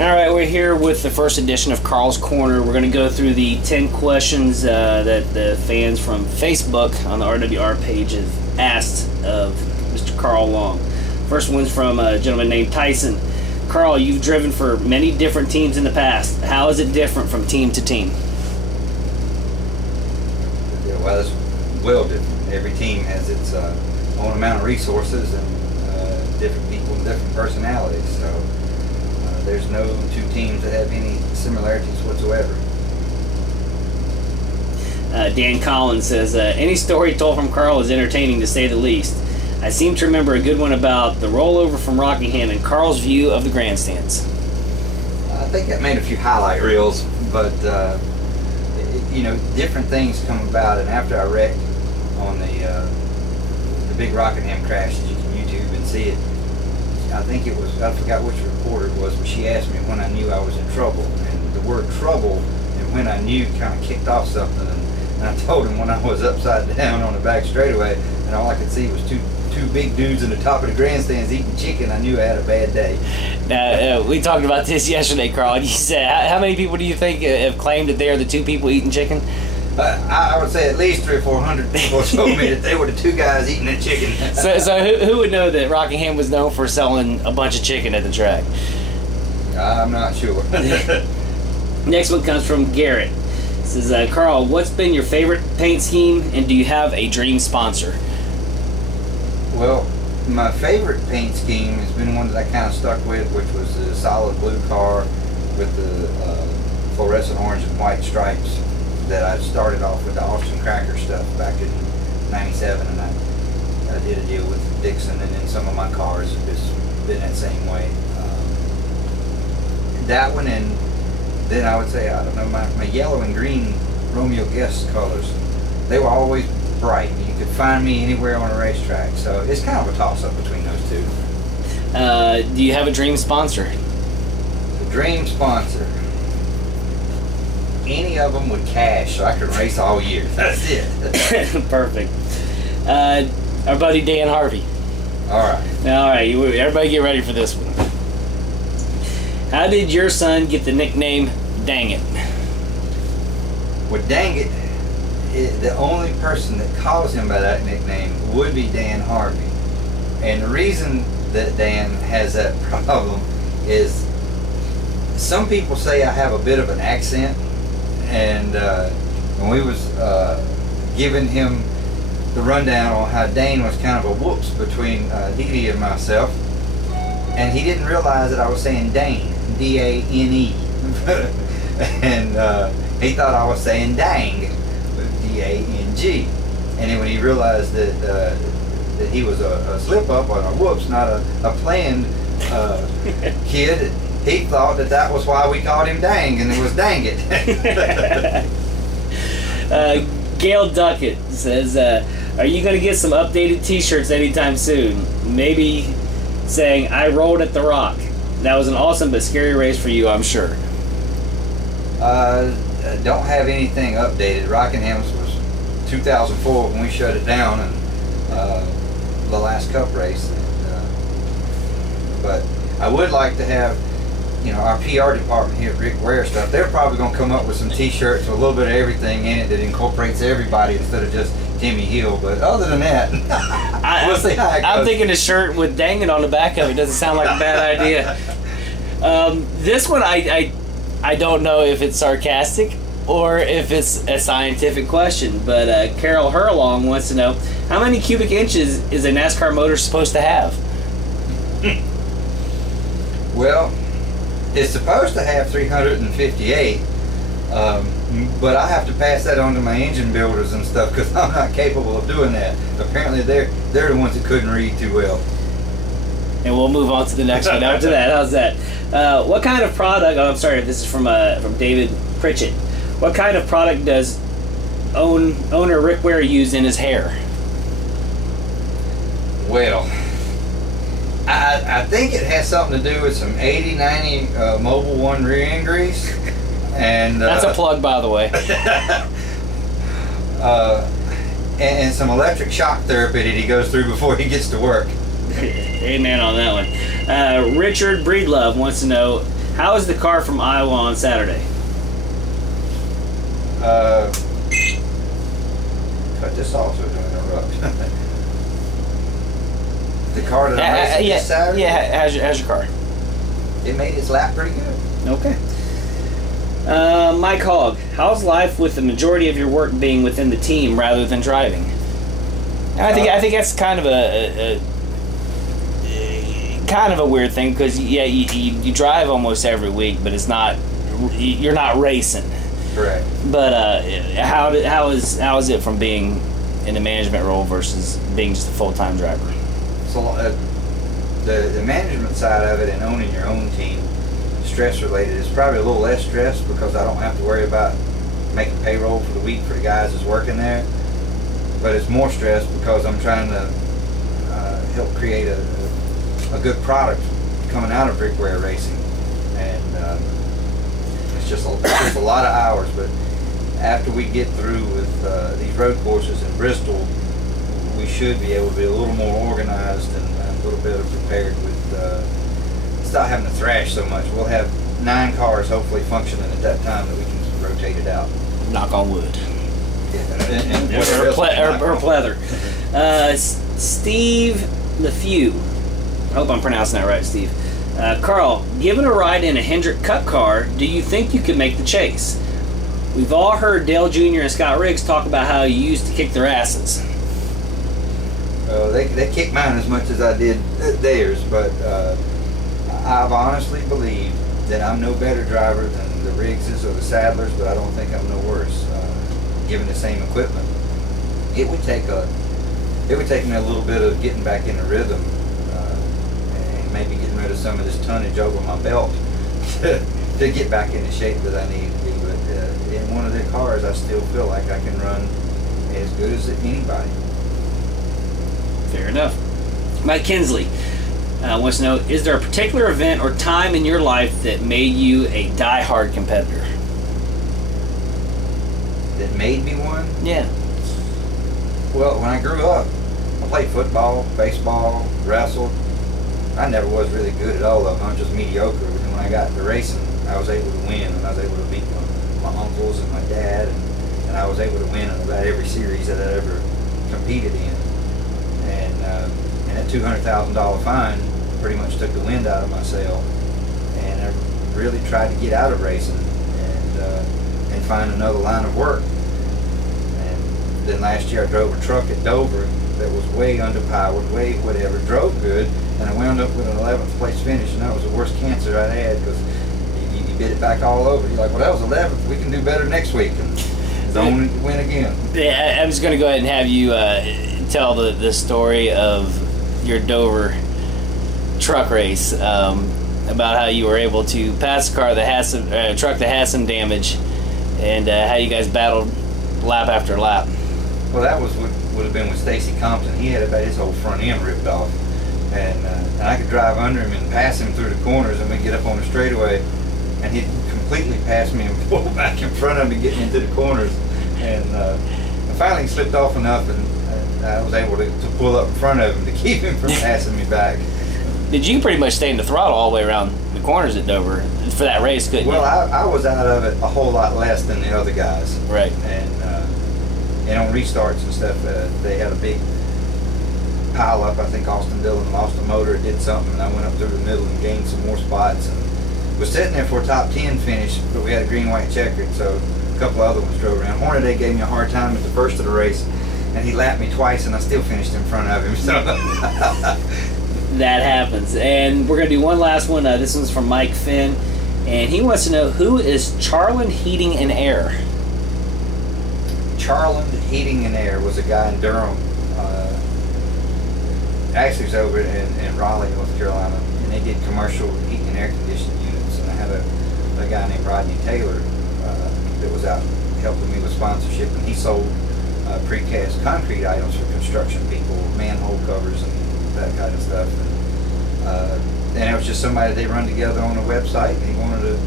All right, we're here with the first edition of Carl's Corner. We're going to go through the 10 questions that the fans from Facebook on the RWR page have asked of Mr. Carl Long. First one's from a gentleman named Tyson. Carl, you've driven for many different teams in the past. How is it different from team to team? Yeah, well, it's well different. Every team has its own amount of resources and different people and different personalities. So there's no two teams that have any similarities whatsoever. Dan Collins says, any story told from Carl is entertaining to say the least. I seem to remember a good one about the rollover from Rockingham and Carl's view of the grandstands. I think I made a few highlight reels, but you know, different things come about. And after I wrecked on the big Rockingham crash that you can YouTube and see it, I think it was, I forgot which reporter it was, but she asked me when I knew I was in trouble. And the word trouble and when I knew kind of kicked off something. And I told him when I was upside down on the back straightaway and all I could see was two big dudes in the top of the grandstands eating chicken, I knew I had a bad day. Now, we talked about this yesterday, Carl. You said, how many people do you think have claimed that they are the two people eating chicken? I would say at least 300 or 400 people told me that they were the two guys eating the chicken. So who would know that Rockingham was known for selling a bunch of chicken at the track? I'm not sure. Next one comes from Garrett. It says, Carl, what's been your favorite paint scheme, and do you have a dream sponsor? Well, my favorite paint scheme has been one that I kind of stuck with, which was the solid blue car with the fluorescent orange and white stripes that I started off with the Austin Cracker stuff back in '97, and I did a deal with Dixon, and then some of my cars have just been that same way. That one, and then I would say, I don't know, my yellow and green Romeo Guest colors, they were always bright. You could find me anywhere on a racetrack, so it's kind of a toss-up between those two. Do you have a dream sponsor? The dream sponsor. Any of them would cash, so I could race all year. That's it. Perfect. Our buddy Dan Harvey. All right. Everybody get ready for this one. How did your son get the nickname Dang It? Well, Dang It, the only person that calls him by that nickname would be Dan Harvey. And the reason that Dan has that problem is some people say I have a bit of an accent. And when we was giving him the rundown on how Dane was kind of a whoops between Dee Dee and myself, and he didn't realize that I was saying Dane, D-A-N-E. And he thought I was saying dang, D-A-N-G. And then when he realized that he was a slip-up or a whoops, not a planned kid, he thought that was why we called him Dang, and it was Dang It. Gail Duckett says, are you going to get some updated t-shirts anytime soon? Maybe saying, I rolled at the Rock. That was an awesome but scary race for you, I'm sure. Don't have anything updated. Rockingham's was 2004 when we shut it down, and the last Cup race. But I would like to have, you know, our PR department here at Rick Ware stuff, they're probably going to come up with some t-shirts with a little bit of everything in it that incorporates everybody instead of just Timmy Hill. But other than that, we'll see how it goes. I'm thinking a shirt with Dang It on the back of it doesn't sound like a bad idea. This one, I don't know if it's sarcastic or if it's a scientific question, but Carol Hurlong wants to know, how many cubic inches is a NASCAR motor supposed to have? Well, it's supposed to have 358, but I have to pass that on to my engine builders and stuff because I'm not capable of doing that. Apparently they're the ones that couldn't read too well. And we'll move on to the next one after that. How's that? What kind of product, oh I'm sorry, this is from David Pritchett. What kind of product does owner Rick Ware use in his hair? Well, I think it has something to do with some 80-90 Mobil 1 rear end grease. And that's a plug, by the way. And some electric shock therapy that he goes through before he gets to work. Amen on that one. Richard Breedlove wants to know, How is the car from Iowa on Saturday? Cut this off so it don't interrupt. The car that I'm racing this Saturday? Yeah, how's your car? It made its lap pretty good. Okay. Mike Hogg, how's life with the majority of your work being within the team rather than driving? I think that's kind of a weird thing, because you drive almost every week, but you're not racing. Correct. But how is it from being in a management role versus being just a full-time driver? So the management side of it and owning your own team, stress related, is probably a little less stress because I don't have to worry about making payroll for the week for the guys that's working there. But it's more stress because I'm trying to help create a good product coming out of brickware racing, and it's just a lot of hours. But after we get through with these road courses in Bristol, we should be able to be a little more organized and a little better prepared with stop having to thrash so much. We'll have 9 cars hopefully functioning at that time that we can rotate it out. Knock on wood. Yeah, or pleather. Steve LeFew. I hope I'm pronouncing that right, Steve. Carl, given a ride in a Hendrick Cup car, do you think you could make the chase? We've all heard Dale Jr. and Scott Riggs talk about how you used to kick their asses. They kicked mine as much as I did theirs, but I've honestly believed that I'm no better driver than the Riggses or the Sadlers, but I don't think I'm no worse. Given the same equipment, it would take me a little bit of getting back in the rhythm, and maybe getting rid of some of this tonnage over my belt to get back in the shape that I need to be. But in one of their cars, I still feel like I can run as good as anybody. Fair enough. Mike Kinsley wants to know, is there a particular event or time in your life that made you a die-hard competitor? That made me one? Yeah. Well, when I grew up, I played football, baseball, wrestled. I never was really good at all of them. I was just mediocre. But then when I got into racing, I was able to win, and I was able to beat my uncles and my dad, and I was able to win in about every series that I ever competed in. And that $200,000 fine pretty much took the wind out of my sail, and I really tried to get out of racing and find another line of work. And then last year I drove a truck at Dover that was way underpowered, way whatever, drove good, and I wound up with an 11th place finish, and that was the worst cancer I'd had, because you bid it back all over. You're like, well, that was 11th, we can do better next week, and don't win again. Yeah, I'm just going to go ahead and have you tell the story of your Dover truck race, about how you were able to pass a car that had some truck that had some damage, and how you guys battled lap after lap. Well, that was what would have been with Stacy Compton. He had about his whole front end ripped off, and I could drive under him and pass him through the corners, and we'd get up on the straightaway, and he'd completely pass me and pull back in front of me, getting into the corners, and I finally slipped off enough, and I was able to pull up in front of him to keep him from passing me back. Did you pretty much stay in the throttle all the way around the corners at Dover for that race, couldn't you? Well, I was out of it a whole lot less than the other guys. Right. And on restarts and stuff, they had a big pile up. I think Austin Dillon lost a motor, did something, and I went up through the middle and gained some more spots, and was sitting there for a top 10 finish, but we had a green-white checkered, so a couple other ones drove around. Hornaday gave me a hard time at the first of the race, and he lapped me twice, and I still finished in front of him. So that happens. And we're going to do one last one. This one's from Mike Finn, and he wants to know, who is Charland Heating and Air? Charland Heating and Air was a guy in Durham. Actually, it was over in Raleigh, North Carolina, and they did commercial heating and air conditioning units. And I had a guy named Rodney Taylor that was out helping me with sponsorship, and he sold precast concrete items for construction people, manhole covers and that kind of stuff. And it was just somebody they run together on a website, and he wanted to,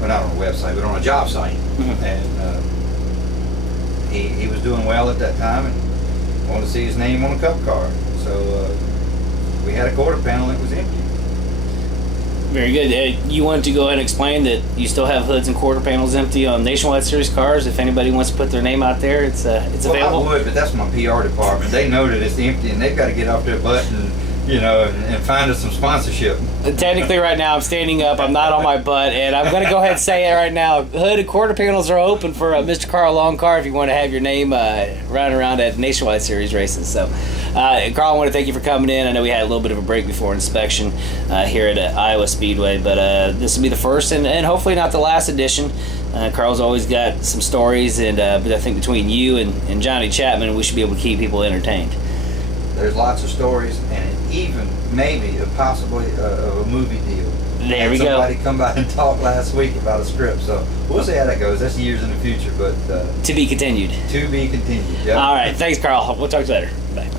well, not on a website, but on a job site. Mm-hmm. And he was doing well at that time, and wanted to see his name on a cup car. So we had a quarter panel that was empty. Very good. You want to go ahead and explain that you still have hoods and quarter panels empty on Nationwide Series cars. If anybody wants to put their name out there, it's available. I would, but that's my PR department. They know that it's empty, and they've got to get off their butt and find us some sponsorship. Technically, right now I'm standing up. I'm not on my butt, and I'm going to go ahead and say it right now. Hood and quarter panels are open for Mr. Carl Long Car if you want to have your name running around at Nationwide Series races. So, Carl, I want to thank you for coming in. I know we had a little bit of a break before inspection here at Iowa Speedway, but this will be the first and hopefully not the last edition. Carl's always got some stories, but I think between you and Johnny Chapman, we should be able to keep people entertained. There's lots of stories, and even maybe possibly a movie deal. There we go. Somebody come by and talk last week about a script, so we'll see how that goes. That's years in the future, but to be continued. To be continued. Yep. All right, thanks, Carl. We'll talk to you later. Bye.